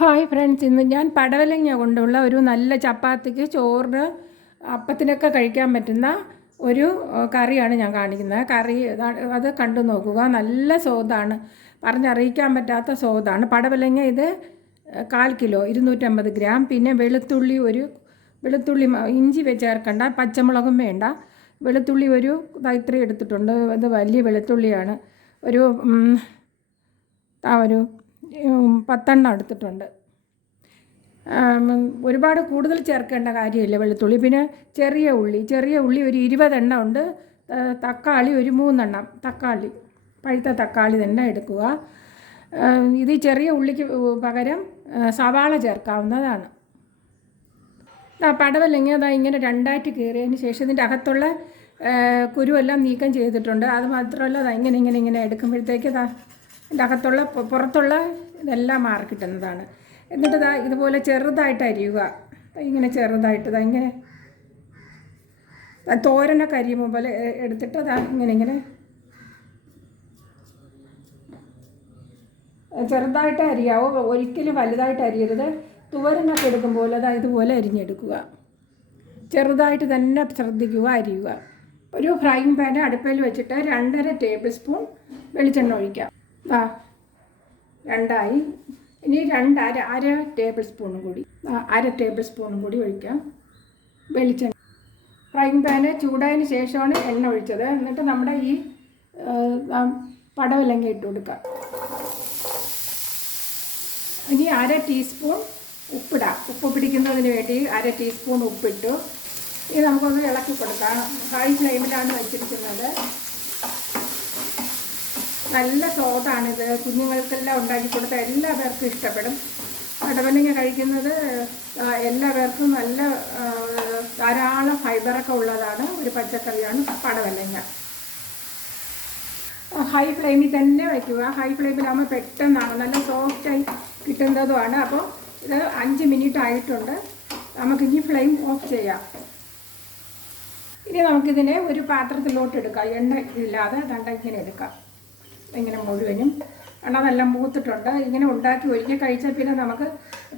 Hi friends, ഇന്ന് ഞാൻ പടവലങ്ങ കൊണ്ടുള്ള ഒരു നല്ല ചപ്പാത്തിക്ക്, ചോറിന്, അപ്പത്തിനൊക്കെ കഴിക്കാൻ പറ്റുന്ന ഒരു കറിയാണ് ഞാൻ കാണിക്കുന്നത്. കറി അത് കണ്ടു നോക്കുക. നല്ല സ്വാദാണ്, പറഞ്ഞറിയിക്കാൻ പറ്റാത്ത സ്വാദാണ്. പടവലങ്ങ ഇത് 1/4 കിലോ 250 ഗ്രാം. പിന്നെ വെളുത്തുള്ളി ഇഞ്ചി ചേർക്കണ്ട, പച്ചമുളകും വേണ്ട. വെളുത്തുള്ളി ഇത്രയും എടുത്തിട്ടുണ്ട്. ഇത് വലിയ വെളുത്തുള്ളിയാണ്. ഒരു 10 എടുത്തിട്ടുണ്ട്. ഒരുപാട് കൂടുതൽ ചേർക്കേണ്ട കാര്യമില്ല വെളുത്തുള്ളി. പിന്നെ ചെറിയ ഉള്ളി ഒരു 20 ഉണ്ട്. തക്കാളി ഒരു 3 പഴുത്ത തക്കാളി തന്നെ എടുക്കുക. ഇത് ചെറിയ ഉള്ളിക്ക് പകരം സവാള ചേർക്കാവുന്നതാണ്. പടവലങ്ങ ഇങ്ങനെ 2ആയിട്ട് കീറിയതിന് ശേഷം ഇതിൻ്റെ അകത്തുള്ള കുരുവെല്ലാം നീക്കം ചെയ്തിട്ടുണ്ട്. അത് മാത്രമല്ല ഇങ്ങനെ എടുക്കുമ്പോഴത്തേക്ക് ഇതിൻ്റെ അകത്തുള്ള പുറത്തുള്ള ഇതെല്ലാം മാറി കിട്ടുന്നതാണ്. എന്നിട്ട് ഇതുപോലെ ചെറുതായിട്ട് അരിയുക. ഇങ്ങനെ ചെറുതായിട്ട് ഇങ്ങനെ തോരനൊക്കെ അരിയുമ്പോൾ പോലെ എടുത്തിട്ട് ഇങ്ങനെ ചെറുതായിട്ട് അരിയാവോ, ഒരിക്കലും വലുതായിട്ട് അരിയരുത്. തുവരനൊക്കെ എടുക്കുമ്പോൾ ഇതുപോലെ അരിഞ്ഞെടുക്കുക. ചെറുതായിട്ട് തന്നെ ശ്രദ്ധിക്കുക, അരിയുക. ഒരു ഫ്രൈങ് പാൻ അടുപ്പിൽ വെച്ചിട്ട് 2.5 ടേബിൾ സ്പൂൺ വെളിച്ചെണ്ണ ഒഴിക്കാം. 2 ഇനി അര ടേബിൾ സ്പൂണും കൂടി ഒഴിക്കാം വെളിച്ചെണ്ണ. ഫ്രൈങ് പാന് ചൂടായതിന് ശേഷമാണ് എണ്ണ ഒഴിച്ചത്. എന്നിട്ട് നമ്മുടെ ഈ പടവലങ്ങ ഇട്ട് കൊടുക്കാം. ഇനി അര ടീസ്പൂൺ ഉപ്പിടാം. ഉപ്പ് പിടിക്കുന്നതിന് വേണ്ടി അര ടീസ്പൂൺ ഉപ്പിട്ടു. ഇനി നമുക്കൊന്ന് ഇളക്കി കൊടുക്കാം. ഹൈ ഫ്ലെയിമിലാണ് വെച്ചിരിക്കുന്നത്. നല്ല സ്വാദാണിത്. കുഞ്ഞുങ്ങൾക്കെല്ലാം ഉണ്ടാക്കി കൊടുത്താൽ എല്ലാ പേർക്കും ഇഷ്ടപ്പെടും. പടവലങ്ങ കഴിക്കുന്നത് എല്ലാവർക്കും നല്ല ധാരാളം ഫൈബറൊക്കെ ഉള്ളതാണ് ഒരു പച്ചക്കറിയാണ് പടവലങ്ങ. ഹൈ ഫ്ലെയിമിൽ തന്നെ വയ്ക്കുക. ഹൈ ഫ്ലെയിമിലാകുമ്പോൾ പെട്ടെന്നാണ് നല്ല സോഫ്റ്റായി കിട്ടുന്നതുമാണ്. അപ്പോൾ ഇത് 5 മിനിറ്റ് ആയിട്ടുണ്ട്. നമുക്കിനി ഫ്ലെയിം ഓഫ് ചെയ്യാം. ഇനി നമുക്കിതിനെ ഒരു പാത്രത്തിലോട്ട് എടുക്കാം. എണ്ണ ഇല്ലാതെ ഇങ്ങനെ എടുക്കാം. ഇങ്ങനെ മുഴുവനും എണ്ണമെല്ലാം മൂത്തിട്ടുണ്ട്. ഇങ്ങനെ ഉണ്ടാക്കി ഒരിക്കൽ കഴിച്ചാൽ പിന്നെ നമുക്ക്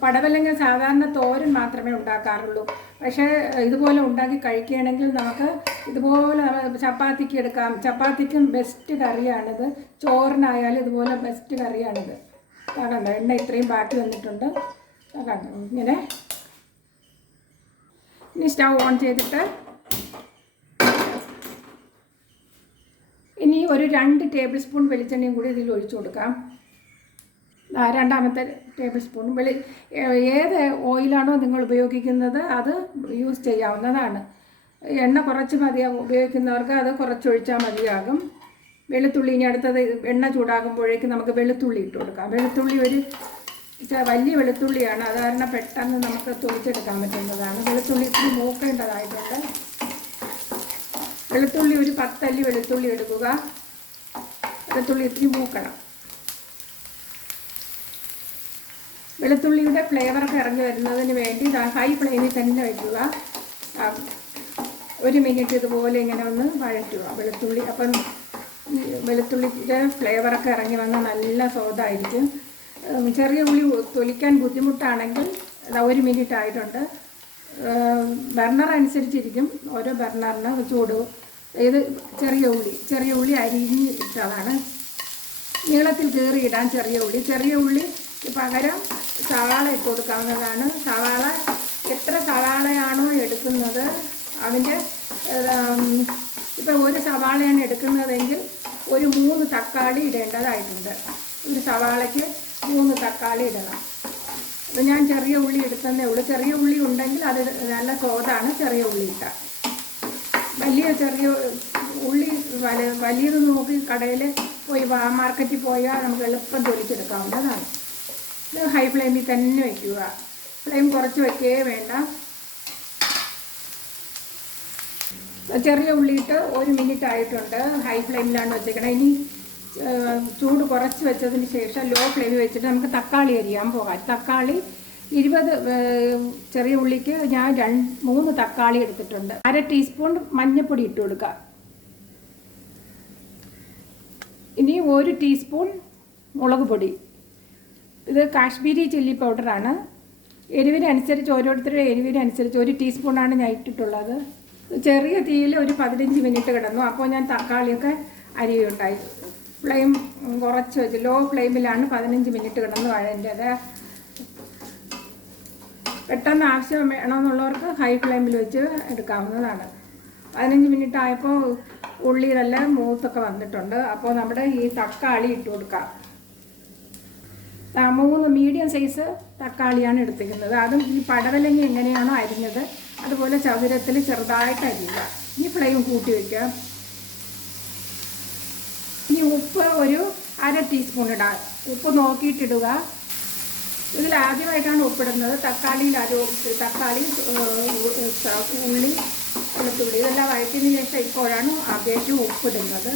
പടവലങ്ങ സാധാരണ തോരൻ മാത്രമേ ഉണ്ടാക്കാറുള്ളൂ. പക്ഷേ ഇതുപോലെ ഉണ്ടാക്കി കഴിക്കുകയാണെങ്കിൽ നമുക്ക് ഇതുപോലെ ചപ്പാത്തിക്ക് എടുക്കാം. ചപ്പാത്തിക്കും ബെസ്റ്റ് കറിയാണിത്. ചോറിനായാലും ഇതുപോലെ ബെസ്റ്റ് കറിയാണിത്. കണ്ടോ, എണ്ണ ഇത്രയും ബാക്കി വന്നിട്ടുണ്ട്. കണ്ടോ, ഇങ്ങനെ. ഇനി സ്റ്റൗ ഓൺ ചെയ്തിട്ട് ഇനി ഒരു 2 ടേബിൾ സ്പൂൺ വെളിച്ചെണ്ണയും കൂടി ഇതിൽ ഒഴിച്ചു കൊടുക്കാം. 2ാമത്തെ ടേബിൾ സ്പൂൺ ഏത് ഓയിലാണോ നിങ്ങൾ ഉപയോഗിക്കുന്നത് അത് യൂസ് ചെയ്യാവുന്നതാണ്. എണ്ണ കുറച്ച് ഉപയോഗിക്കുന്നവർക്ക് അത് കുറച്ചൊഴിച്ചാൽ മതിയാകും. വെളുത്തുള്ളി ഇനി അടുത്തത് എണ്ണ ചൂടാകുമ്പോഴേക്കും നമുക്ക് വെളുത്തുള്ളി ഇട്ട് കൊടുക്കാം. വെളുത്തുള്ളി വലിയ വെളുത്തുള്ളിയാണ്. അത് കാരണം പെട്ടെന്ന് നമുക്ക് തൊളിച്ചെടുക്കാൻ പറ്റുന്നതാണ്. വെളുത്തുള്ളി ഇത്തിരി മൂക്കേണ്ടതായിട്ടുണ്ട്. വെളുത്തുള്ളി ഒരു 10 അല്ലി വെളുത്തുള്ളി എടുക്കുക. വെളുത്തുള്ളി ഇത്തിരി മൂക്കണം. വെളുത്തുള്ളിയുടെ ഫ്ലേവറൊക്കെ ഇറങ്ങി വരുന്നതിന് വേണ്ടി ഹൈ ഫ്ലെയിമിൽ തന്നെ വയ്ക്കുക. 1 മിനിറ്റ് ഇതുപോലെ ഇങ്ങനെ ഒന്ന് വഴറ്റുക വെളുത്തുള്ളി. അപ്പം വെളുത്തുള്ളിയുടെ ഫ്ലേവറൊക്കെ ഇറങ്ങി വന്ന് നല്ല സ്വാദായിരിക്കും. ചെറിയ ഉള്ളി തൊലിക്കാൻ ബുദ്ധിമുട്ടാണെങ്കിൽ 1 മിനിറ്റ് ആയിട്ടുണ്ട്. ബർണർ അനുസരിച്ചിരിക്കും ഓരോ ബർണറിന് ചൂട്. ഇത് ചെറിയ ഉള്ളി അരിഞ്ഞ് ഇട്ടതാണ്. നീളത്തിൽ കീറിയിടാൻ ചെറിയ ഉള്ളി പകരം സവാള ഇട്ട് കൊടുക്കാവുന്നതാണ്. സവാള എത്ര സവാളയാണോ എടുക്കുന്നത് അതിൻ്റെ ഇപ്പോൾ ഒരു സവാളയാണ് എടുക്കുന്നതെങ്കിൽ ഒരു 3 തക്കാളി ഇടേണ്ടതായിട്ടുണ്ട്. ഒരു സവാളയ്ക്ക് 3 തക്കാളി ഇടണം. അപ്പോൾ ഞാൻ ചെറിയ ഉള്ളി എടുത്തതേ ഉള്ളൂ. ചെറിയ ഉള്ളി ഉണ്ടെങ്കിൽ അത് നല്ല സ്വാദാണ് ചെറിയ ഉള്ളി ഇട്ടാൽ. ചെറിയ ഉള്ളി വലിയത് നോക്കി കടയിൽ പോയി മാർക്കറ്റിൽ പോയാൽ നമുക്ക് എളുപ്പം തൊലിച്ചെടുക്കാവുന്നതാണ്. ഇത് ഹൈ ഫ്ലെയിമിൽ തന്നെ വയ്ക്കുക. ഫ്ലെയിം കുറച്ച് വയ്ക്കേ വേണ്ട. ചെറിയ ഉള്ളിയിട്ട് 1 മിനിറ്റ് ആയിട്ടുണ്ട്. ഹൈ ഫ്ലെയിമിലാണ് വെച്ചേക്കണം. ഇനി ചൂട് കുറച്ച് വെച്ചതിന് ശേഷം ലോ ഫ്ലെയിമിൽ വെച്ചിട്ട് നമുക്ക് തക്കാളി അരിയാൻ പോകാം. തക്കാളി 20 ചെറിയ ഉള്ളിക്ക് ഞാൻ 3 തക്കാളി എടുത്തിട്ടുണ്ട്. അര ടീസ്പൂൺ മഞ്ഞൾപ്പൊടി ഇട്ട് കൊടുക്കുക. ഇനി 1 ടീസ്പൂൺ മുളക് പൊടി, ഇത് കാശ്മീരി ചില്ലി പൗഡറാണ്. എരിവിനനുസരിച്ച് ഓരോരുത്തരുടെ എരിവിനനുസരിച്ച് 1 ടീസ്പൂണാണ് ഞാൻ ഇട്ടിട്ടുള്ളത്. ചെറിയ തീയിൽ ഒരു 15 മിനിറ്റ് കിടന്നു. അപ്പോൾ ഞാൻ തക്കാളിയൊക്കെ അരിയുണ്ടായി. ഫ്ലെയിം കുറച്ച് വെച്ച് ലോ ഫ്ലെയിമിലാണ് 15 മിനിറ്റ് കിടന്ന് വഴേണ്ടത്. പെട്ടെന്ന് ആവശ്യം വേണമെന്നുള്ളവർക്ക് ഹൈ ഫ്ലെയിമിൽ വെച്ച് എടുക്കാവുന്നതാണ്. 15 മിനിറ്റ് ആയപ്പോൾ ഉള്ളിയിലെല്ലാം മൂത്തൊക്കെ വന്നിട്ടുണ്ട്. അപ്പോൾ നമ്മുടെ ഈ തക്കാളി ഇട്ട് കൊടുക്കാം. 3 മീഡിയം സൈസ് തക്കാളിയാണ് എടുത്തിരിക്കുന്നത്. അതും ഈ പടവലങ്ങ എങ്ങനെയാണോ അരിഞ്ഞത് അതുപോലെ ചതുരത്തിൽ ചെറുതായിട്ട് അരിയുക. ഈ ഫ്ലെയിം കൂട്ടി വയ്ക്കുക. ഇനി ഉപ്പ് ഒരു 1/2 ടീസ്പൂൺ ഇടാം. ഉപ്പ് നോക്കിയിട്ടിടുക. ഇതിൽ ആദ്യമായിട്ടാണ് ഉപ്പിടുന്നത്. തക്കാളി, ഉള്ളി, വെളുത്തുള്ളി ഇതെല്ലാം വഴറ്റിയതിന് ശേഷം ഇപ്പോഴാണ് ആദ്യമായിട്ട് ഉപ്പിടുന്നത്.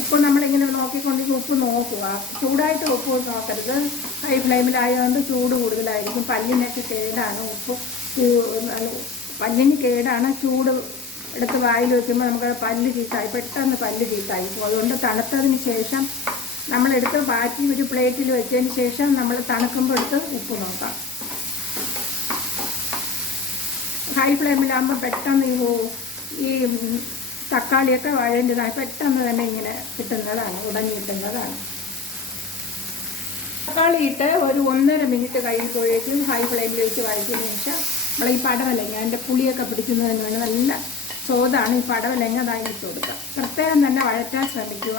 ഉപ്പ് നമ്മളിങ്ങനെ നോക്കിക്കൊണ്ടിരിക്കും. ഉപ്പ് നോക്കുക. ചൂടായിട്ട് ഉപ്പ് നോക്കരുത്. ഹൈ ഫ്ലെയിമിലായതുകൊണ്ട് ചൂട് കൂടുതലായിരിക്കും. പല്ലിനൊക്കെ കേടാണ്. പല്ലിന് കേടാണ്. ചൂട് എടുത്ത് വായിൽ വയ്ക്കുമ്പോൾ നമുക്ക് പെട്ടെന്ന് പല്ല് ചീത്തായി പോകും. അതുകൊണ്ട് തണുത്തതിന് ശേഷം നമ്മളെടുത്ത് മാറ്റി ഒരു പ്ലേറ്റിൽ വെച്ചതിന് ശേഷം നമ്മൾ തണുക്കുമ്പോൾ എടുത്ത് ഉപ്പ് നോക്കാം. ഹൈ ഫ്ലെയിമിലാകുമ്പോൾ പെട്ടെന്ന് ഈ തക്കാളിയൊക്കെ വഴേണ്ടതായി പെട്ടെന്ന് തന്നെ ഇങ്ങനെ കിട്ടുന്നതാണ്, ഉടഞ്ഞ് കിട്ടുന്നതാണ്. തക്കാളി ഇട്ട് ഒരു 1.5 മിനിറ്റ് കഴിയുമ്പോഴേക്കും ഹൈ ഫ്ലെയിമിൽ വെച്ച് വഴറ്റിയതിന് ശേഷം നമ്മൾ ഈ പടവലങ്ങ അതിൻ്റെ പുളിയൊക്കെ പിടിക്കുന്നതിന് വേണ്ടി നല്ല സ്വാദാണ് ഈ പടവലങ്ങ അതായി ഇട്ട് കൊടുക്കുക. പ്രത്യേകം തന്നെ വഴറ്റാൻ ശ്രമിക്കുക.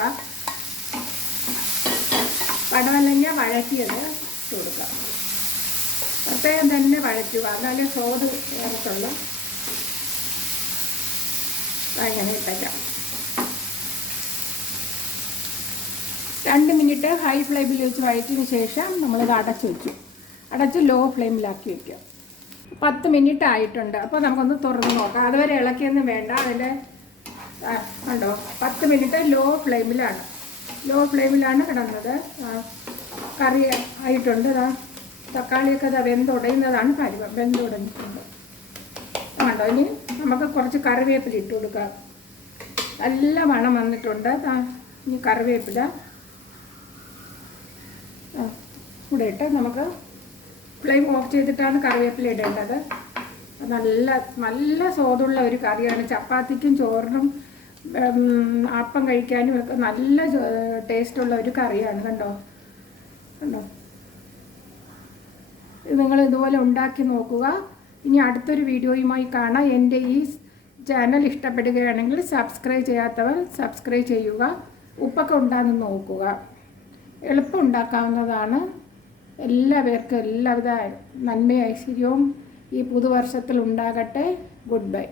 പടവലങ്ങ വഴറ്റിയത് ഇട്ട് കൊടുക്കുക. പ്രത്യേകം തന്നെ വഴറ്റുക. എന്നാലേ സ്വാദ് ഏറത്തുള്ളൂ. അങ്ങനെ ഇട്ടേക്കാം. 2 മിനിറ്റ് ഹൈ ഫ്ലെയിമിൽ വെച്ച് വഴറ്റിയതിന് ശേഷം നമ്മളിത് അടച്ച് ലോ ഫ്ലെയിമിലാക്കി വയ്ക്കുക. 10 മിനിറ്റ് ആയിട്ടുണ്ട്. അപ്പോൾ നമുക്കൊന്ന് തുറന്ന് നോക്കാം. അതുവരെ ഇളക്കിയൊന്നും വേണ്ട. അതിൻ്റെ കണ്ടോ 10 മിനിറ്റ് ലോ ഫ്ലെയിമിലാണ് കിടന്നത്. കറി ആയിട്ടുണ്ട്. തക്കാളിയൊക്കെ വെന്തുടയുന്നതാണ് കാര്യം. വെന്തുടഞ്ഞിട്ടുണ്ട് കണ്ടോ. ഇനി നമുക്ക് കുറച്ച് കറിവേപ്പില ഇട്ട് കൊടുക്കാം. നല്ല മണം വന്നിട്ടുണ്ട്. ഇനി കറിവേപ്പില കൂടെ ഇട്ട് നമുക്ക് ഫ്ലെയിം ഓഫ് ചെയ്തിട്ടാണ് കറിവേപ്പില ഇടേണ്ടത്. നല്ല സ്വാദുള്ള ഒരു കറിയാണ്. ചപ്പാത്തിക്കും ചോറിനും അപ്പം കഴിക്കാനും ഒക്കെ നല്ല ടേസ്റ്റുള്ള ഒരു കറിയാണ്. കണ്ടോ ഇത് നിങ്ങൾ ഇതുപോലെ ഉണ്ടാക്കി നോക്കുക. ഇനി അടുത്തൊരു വീഡിയോയുമായി കാണാം. എൻ്റെ ഈ ചാനൽ ഇഷ്ടപ്പെടുകയാണെങ്കിൽ സബ്സ്ക്രൈബ് ചെയ്യാത്തവർ സബ്സ്ക്രൈബ് ചെയ്യുക. ഉപ്പൊക്കെ ഉണ്ടാകുന്ന നോക്കുക. എളുപ്പം ഉണ്ടാക്കാവുന്നതാണ്. എല്ലാവർക്കും എല്ലാവിധ നന്മയും ഐശ്വര്യവും ഈ പുതുവർഷത്തിൽ ഉണ്ടാകട്ടെ. Good bye.